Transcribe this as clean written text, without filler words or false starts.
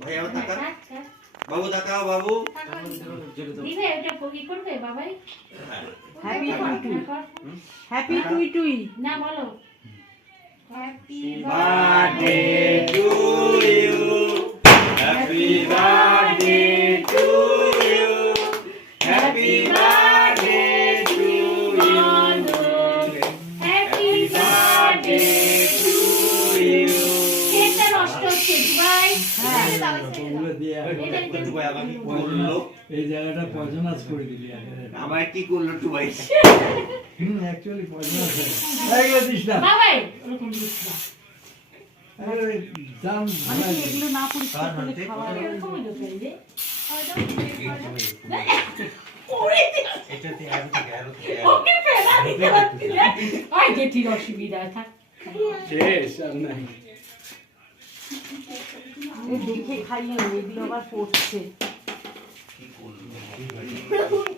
ভাই আবার তাকা বাবু তাকাও বাবু দিবে এটা কি করবে বাবাই হ্যাপি টুই হ্যাপি টুই টুই না বলো happy birthday to you happy birthday to you happy birthday to you happy birthday to you কেকটা নষ্ট হচ্ছে ভাই হ্যাঁ আমাকে বললো এই জায়গাটা পয়জনাস করে দিলি আমার কি করলো টু ভাই অ্যাকচুয়ালি পয়জনাস এইগুলো দিস না বাবাই ওরকম দিস না দাম মানে কি এগুলো না পরিষ্কার করলে খাওয়া এরকম হলো ফেলবে এটাতে আরো থেকে ওকে ফেলা দিতে পারছি না ওই জেঠির অসুবিধা থাক শেষ আর নাই এই দেখে খাইয়ে এগুলো আবার পড়ছে কি করলো